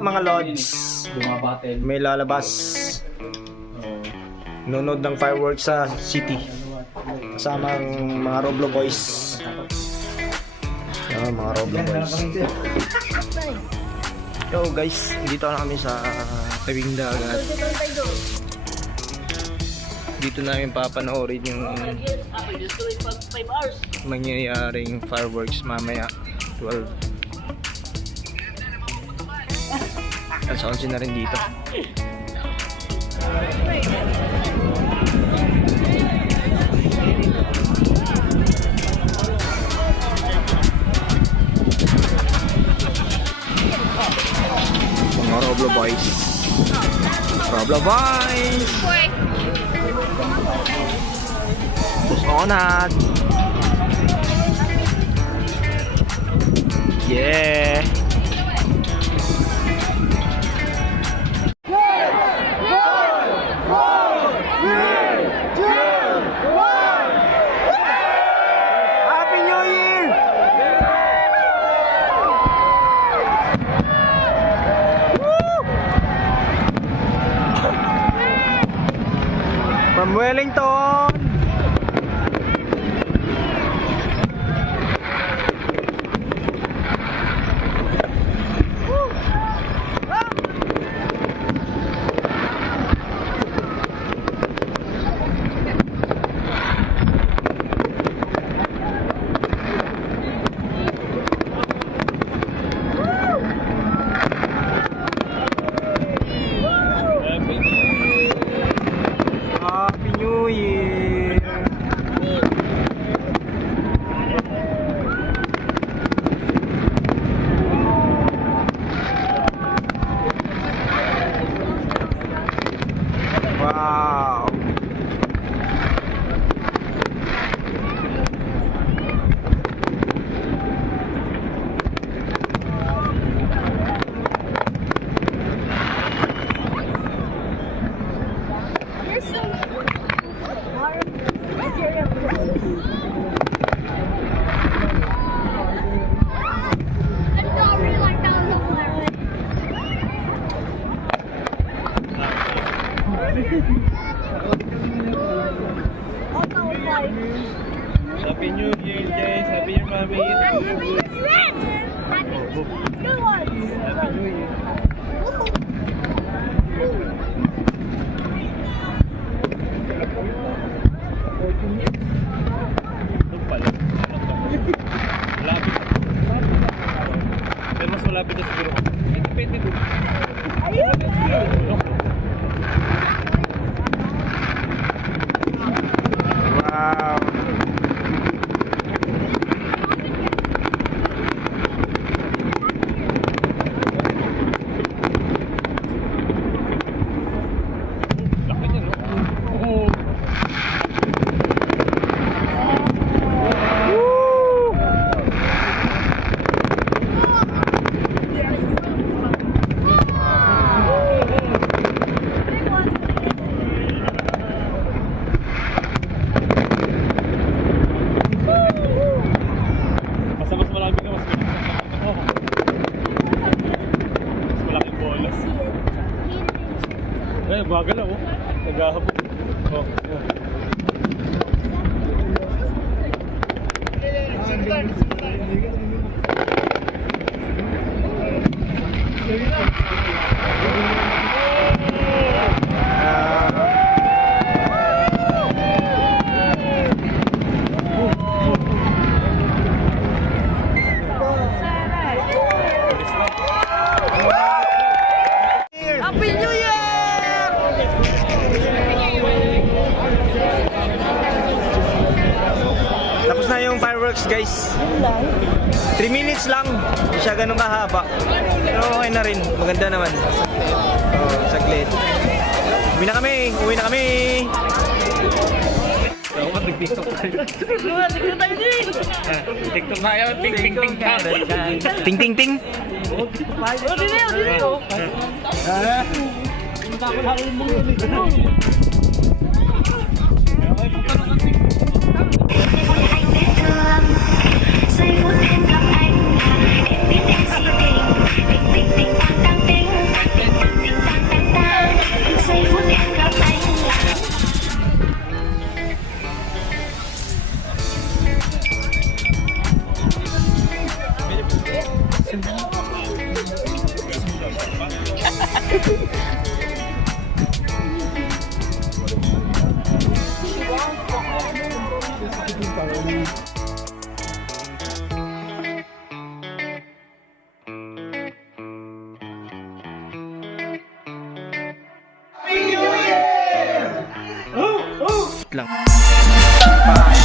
up mga lods? May lalabas. Nunod ng fireworks sa city. Kasama ang mga Roblaw boys. Mga Roblaw boys. Yo guys, dito na kami sa tabing dagat. Dito namin papanoorin yung mangyayaring fireworks mamaya 12. Alas 11 na rin dito. Mga Roblaw boys. Roblaw boys! Pusonat! Yeah! From Wellington. Wow. There's some water material. I don't really like that one over there. Happy New Year, guys. Happy New Year, Mami. Happy New Year. Good ones. Happy New Year. Ito pala. Malapit. Pero mas malapit na siguro. Depende doon. Ayun. Wow. Laki niya, no? Oo. Basta mas malaki ka, mas malaki. Mas malaking bolas. Eh, gumagalaw, oh. Naghahabog. Oh, oh. Happy New Year! Tapos na yung fireworks guys. 3 minutes lang. Hindi siya ganun kahaba. Pero okay na rin. Maganda naman. Oh, saglit. Uwi na kami. Uwi na kami. TikTok tayo. TikTok tayo. Ting ting ting ting. Ting ting ting. Giây phút em gặp anh, em biết em si tình, tình tình tình đang đang tính. lang.